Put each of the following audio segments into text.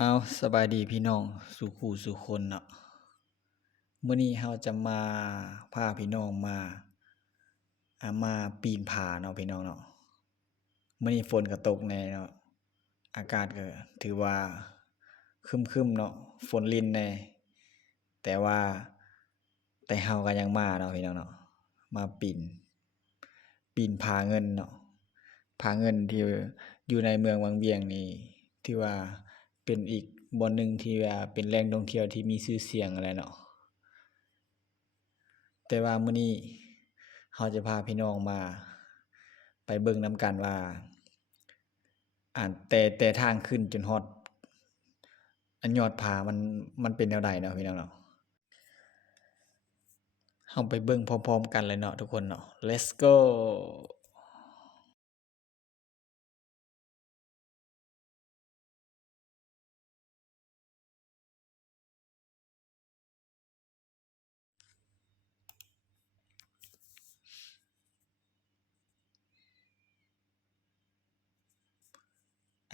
เอาสบายดีพี่น้องสู่คู่สู่คนเนาะมื้อนี้เราจะมาพาพี่น้องมาปีนผาเนาะพี่น้องเนาะมื้อนี้ฝนก็ตกแน่เนาะอากาศก็ถือว่าครึมๆเนาะฝนรินแน่แต่เราก็ยังมาเนาะพี่น้องเนาะมาปีนผาเงินเนาะผาเงินที่อยู่ในเมืองวังเวียงนี่ถือว่าเป็นอีกบ่อนหนึ่งที่ว่าเป็นแหล่งท่องเที่ยวที่มีชื่อเสียงอะไรเนาะแต่ว่ามื้อนี้เราจะพาพี่น้องมาไปเบิ่งนำกันว่าแต่ทางขึ้นจนฮอดอันยอดผามันเป็นแนวใดเนาะพี่น้องเนาะเฮาไปเบิ่งพร้อมๆกันเลยเนาะทุกคนเนาะ Let's go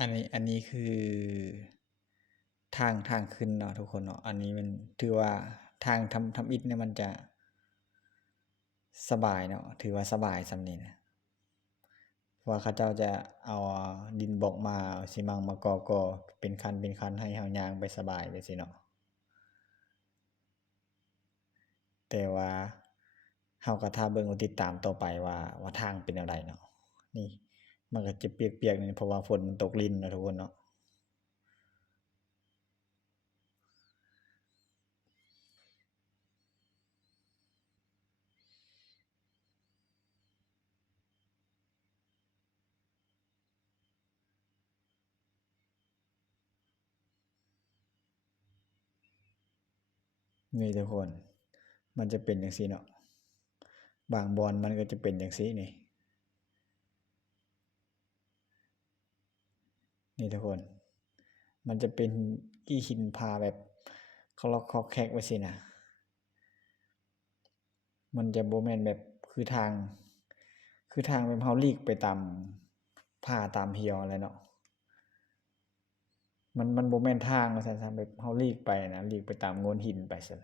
อันนี้คือทางขึ้นเนาะทุกคนเนาะอันนี้มันถือว่าทางทำอิฐเนี่ยมันจะสบายเนาะถือว่าสบายส่ำนี้นะเพราะว่าเขาเจ้าจะเอาดินบล็อกมาเอาซิมังมาก่อๆเป็นคันให้เฮาย่างไปสบายไปสิเนาะแต่ว่าเฮาก็ท่าเบิ่งติดตามต่อไปว่าทางเป็นแนวใดเนาะนี่มันก็จะเปียกๆนี่เพราะว่าฝนมันตกลิ้นเนาะทุกคนเนาะนี่ทุกคนมันจะเป็นจังซี่เนาะบางบอนมันก็จะเป็นจังซี่นี่ทุกคนมันจะเป็นอีหินผาแบบคลอกคอกแคกไว้สินะมันจะบ่แม่นแบบคือทางแบบเฮาลีกไปตามผาตามเหี่ยวแหละเนาะมันบ่แม่นทางว่าซั่นซะแบบเฮาลีกไปนะลีกไปตามโงนหินไปซั่น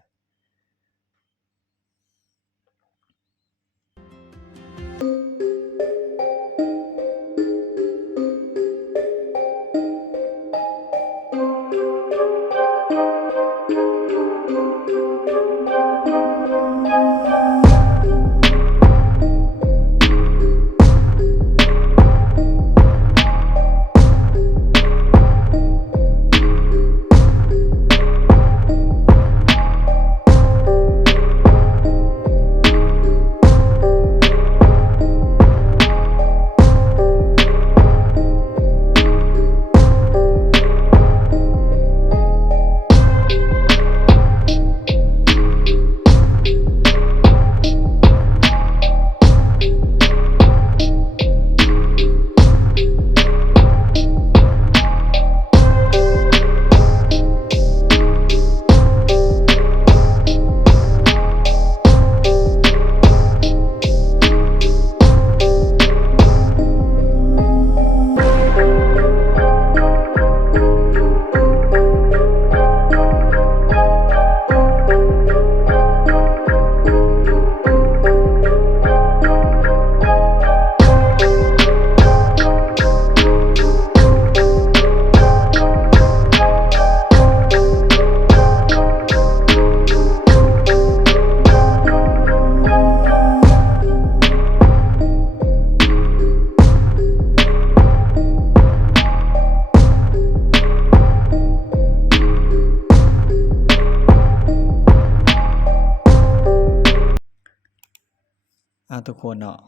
ทุกคนเนาะ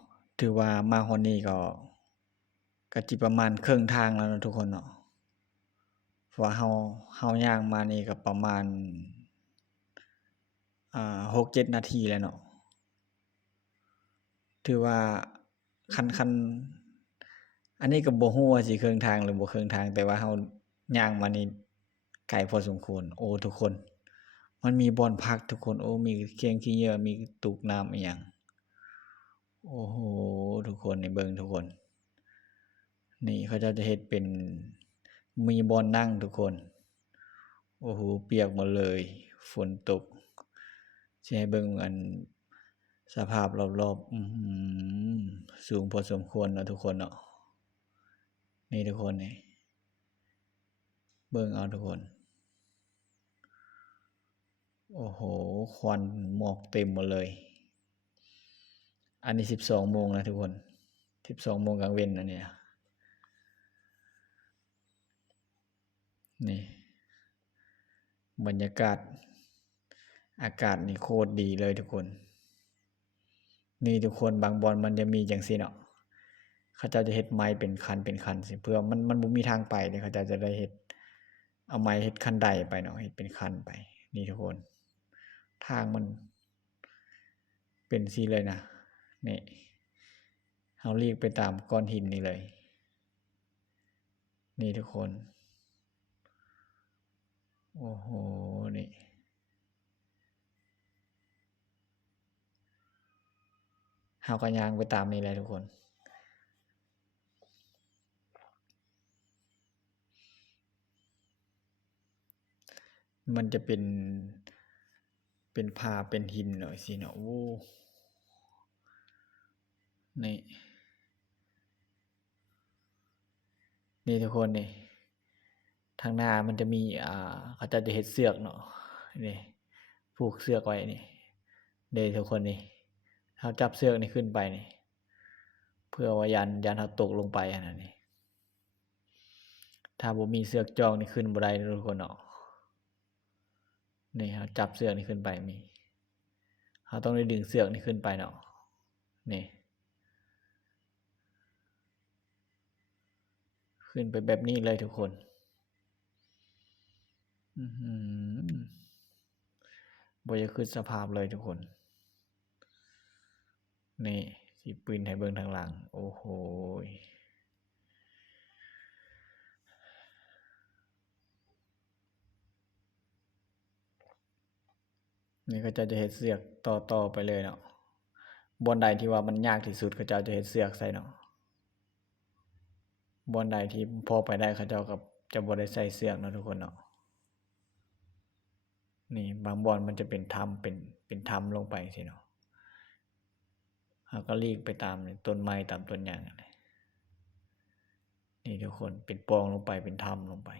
ถือว่ามาฮอดนี้ก็จิประมาณครึ่งทางแล้วเนาะทุกคนเนาะเพราะว่าเฮาย่างมานี่ก็ประมาณ6-7 นาทีแล้วเนาะถือว่าคันอันนี้ก็บ่ฮู้ว่าสิครึ่งทางหรือบ่ครึ่งทางแต่ว่าเฮาย่างมานี่ไกลพอสมควรโอ้ทุกคนมันมีบ่อนพักทุกคนโอ้มีเคียงขี้เหยื่อมีตุกน้ำอิหยังโอ้โหทุกคนนี่เบิ่งทุกคนนี่เขาเจ้าจะเฮ็ดเป็นมีบ่อนนั่งทุกคน โอ้โหเปียกหมดเลยฝนตกสิให้เบิ่งอันสภาพรอบๆสูงพอสมควรเนาะทุกคนเนาะนี่ทุกคนนี่เบิ่งเอาทุกคนโอ้โหควันหมอกเต็มหมดเลยอันนี้12 โมงนะทุกคน12 โมงกลางเว้นอันนี้นี่บรรยากาศอากาศนี่โคตรดีเลยทุกคนนี่ทุกคนบางบอนมันจะมีจังซี่เนาะเขาเจ้าจะเฮ็ดไม้เป็นคันเป็นคันสิเพื่อมันบ่มีทางไปเด้เขาเจ้าจะได้เฮ็ดเอาไม้เฮ็ดคันไดไปเนาะเฮ็ดเป็นคันไปนี่ทุกคนทางมันเป็นซี่เลยนะนี่เฮาเลีกไปตามก้อนหินนี่เลยนี่ทุกคนโอ้โหนี่เฮาก็ย่างไปตามนี่แหละทุกคนมันจะเป็นผาเป็นหินหน่อยสิเนาะโอ้นี่นี่ทุกคนนี่ทางหน้ามันจะมีเขาจะเฮ็ดเสือกเนาะนี่ผูกเสือกไว้นี่เด้ทุกคนนี่เฮาจับเสือกนี่ขึ้นไปนี่เพื่อว่ายันเฮาตกลงไปอันนั้นนี่ถ้าบ่มีเสือกจองนี่ขึ้นบ่ได้ทุกคนเนาะนี่เฮาจับเสือกนี่ขึ้นไปมีเฮาต้องได้ดึงเสือกนี่ขึ้นไปเนาะนี่ขึ้นไปแบบนี้เลยทุกคนบ่อยากคิดสภาพเลยทุกคนนี่สิปืนให้เบิ่งทางหลังโอ้โหนี่เขาจะเฮ็ดเสือกต่อไปเลยเนาะบ่อนใดที่ว่ามันยากที่สุดเขาจะเฮ็ดเสือกใส่เนาะบ่อนใดที่พอไปได้เขาเจ้าก็จะบ่ได้ใส่เสือกเนาะทุกคนเนาะนี่บางบ่อนมันจะเป็นถ้ำเป็นถ้ำลงไปจังซี่เนาะเฮาก็หลีกไปตามต้นไม้ตามต้นหญ้านี่ทุกคนเป็นปล่องลงไปเป็นถ้ำลงไป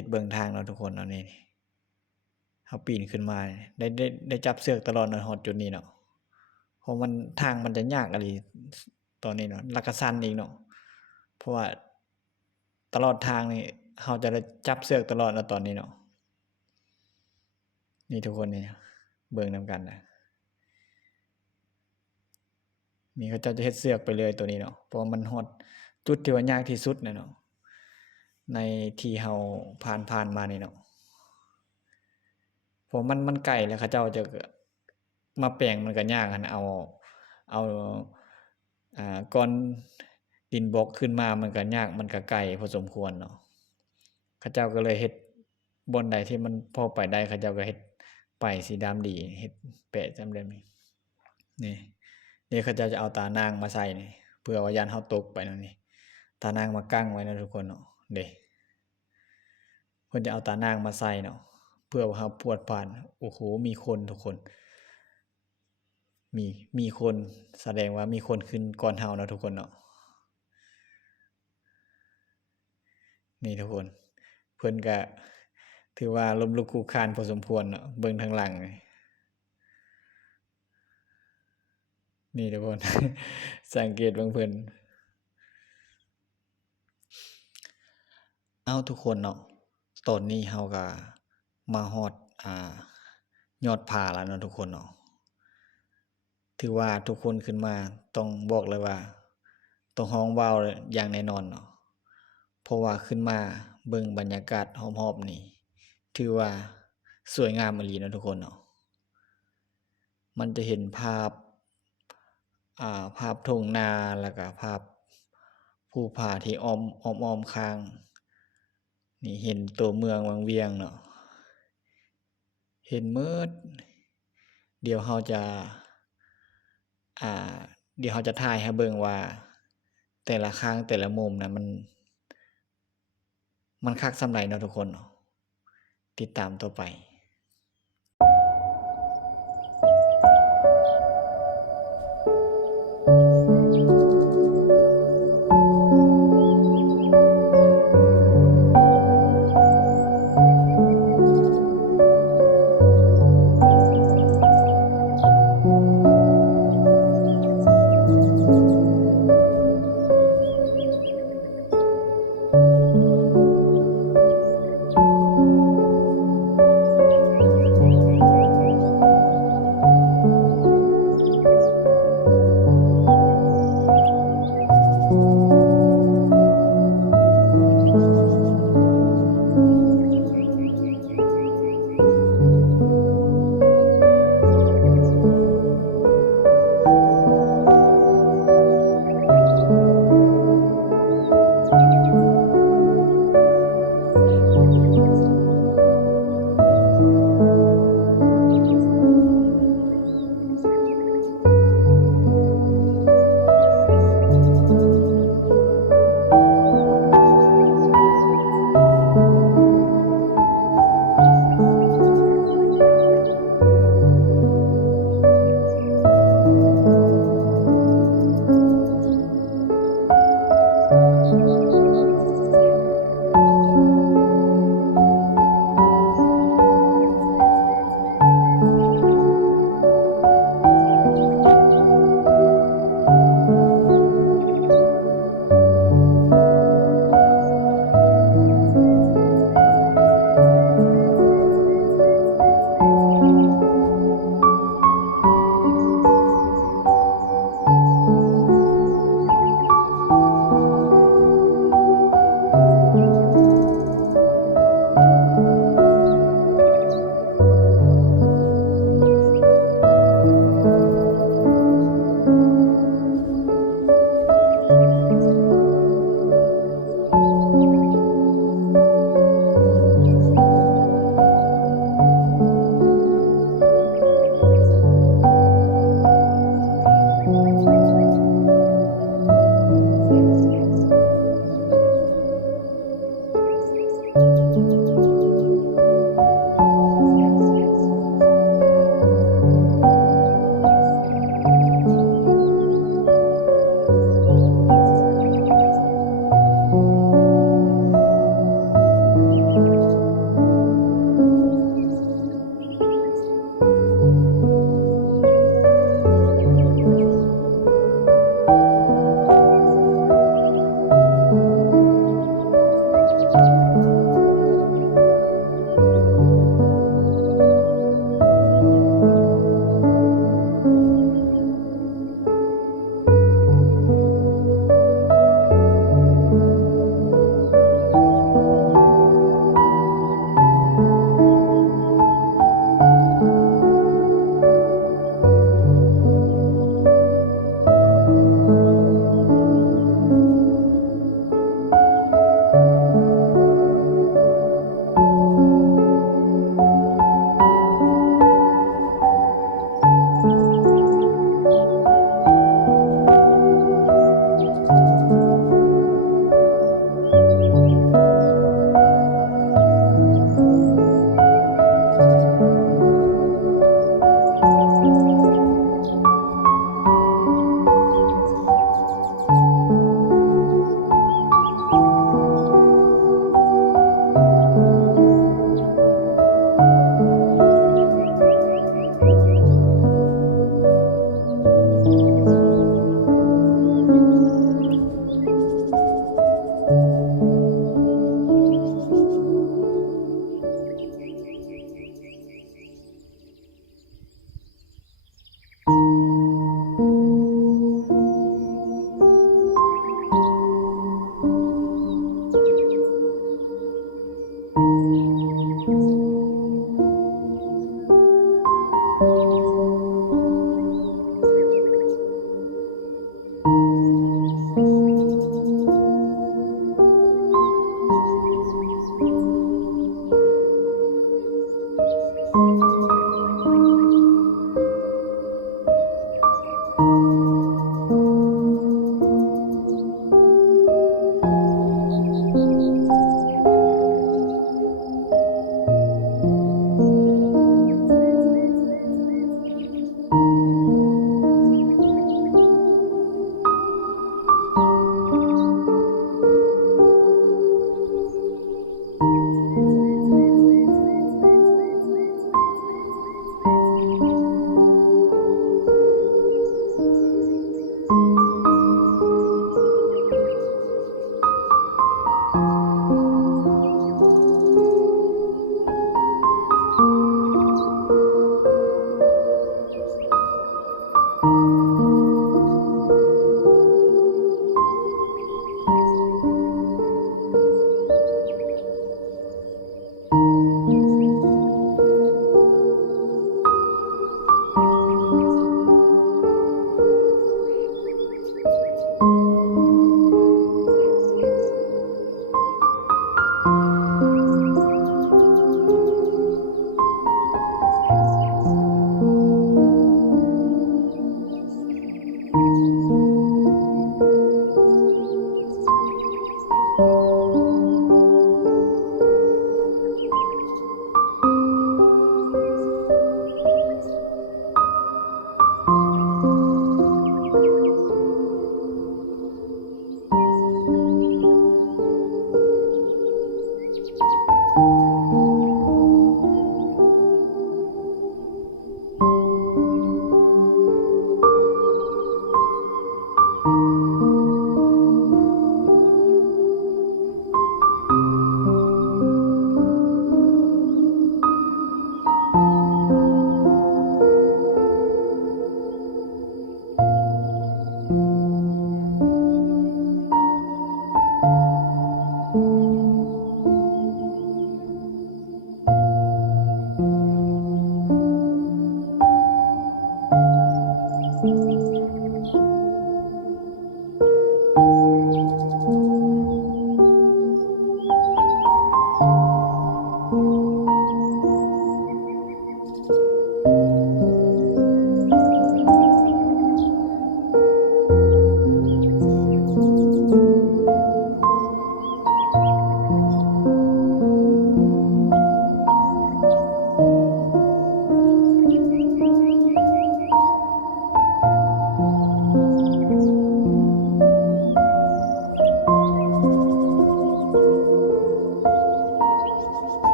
ฮ็ดเบิ่งทางเนาะทุกคนเนาะนี่เฮาปีนขึ้นมาได้จับเสือกตลอดเนาะฮอดจุดนี้เนาะเพราะมันทางมันจะยากอะลีตอนนี้เนาะแล้วก็สั่นอีกเนาะเพราะว่าตลอดทางนี่เฮาจะได้จับเสือกตลอดเนาะตอนนี้เนาะนี่ทุกคนนี่เบิ่งนํกันนะนี่เขาเจ้าจะเฮ็ดเสือกไปเลยตัวนี้เนาะเพราะมันฮอดจุดที่ว่ายากที่สุดเนาะในที่เฮาผ่านมานี่เนาะเพราะมันไกลแล้วเขาเจ้าจะมาแปลงมันก็ยากหั่นเอาก้อนดินบล็อกขึ้นมามันก็ยากมันก็ไกลพอสมควรเนาะเขาเจ้าก็เลยเฮ็ดบ่อนใดที่มันพอไปได้เขาเจ้าก็เฮ็ดป้ายสีดำดีเฮ็ดแปะจำได้มั้ยนี่เขาเจ้าจะเอาตานางมาใส่นี่เพื่อว่าย่านเฮาตกไปนั่นนี่ตานางมากั้งไว้นะทุกคนเนาะเด้เพิ่นจะเอาตานางมาใส่เนาะเพื่อว่าเฮาพวดผ่านโอ้โหมีคนทุกคนมีคนแสดงว่ามีคนขึ้นก่อนเฮาเนาะทุกคนเนาะนี่ทุกคนเพิ่นก็ถือว่าล้มลุกคลุกคลานพอสมควรเนาะเบิ่งทางหลังนี่ทุกคน สังเกตเบิ่งเพิ่นเอาทุกคนเนาะตอนนี้เฮาก็มาฮอดยอดผาแล้วเนาะทุกคนเนาะถือว่าทุกคนขึ้นมาต้องบอกเลยว่าต้องฮ้องว้าวอย่างแน่นอนเนาะเพราะว่าขึ้นมาเบิ่งบรรยากาศรอบๆนี่ถือว่าสวยงามอีหลีเนาะทุกคนเนาะมันจะเห็นภาพทุ่งนาแล้วก็ภาพภูผาที่อ้อมข้างนี่เห็นตัวเมืองวังเวียงเนาะเห็นหมดเดี๋ยวเฮาจะถ่ายให้เบิ่งว่าแต่ละข้างแต่ละมุมนะมันคักส่ำใดเนาะทุกคนเนาะติดตามต่อไป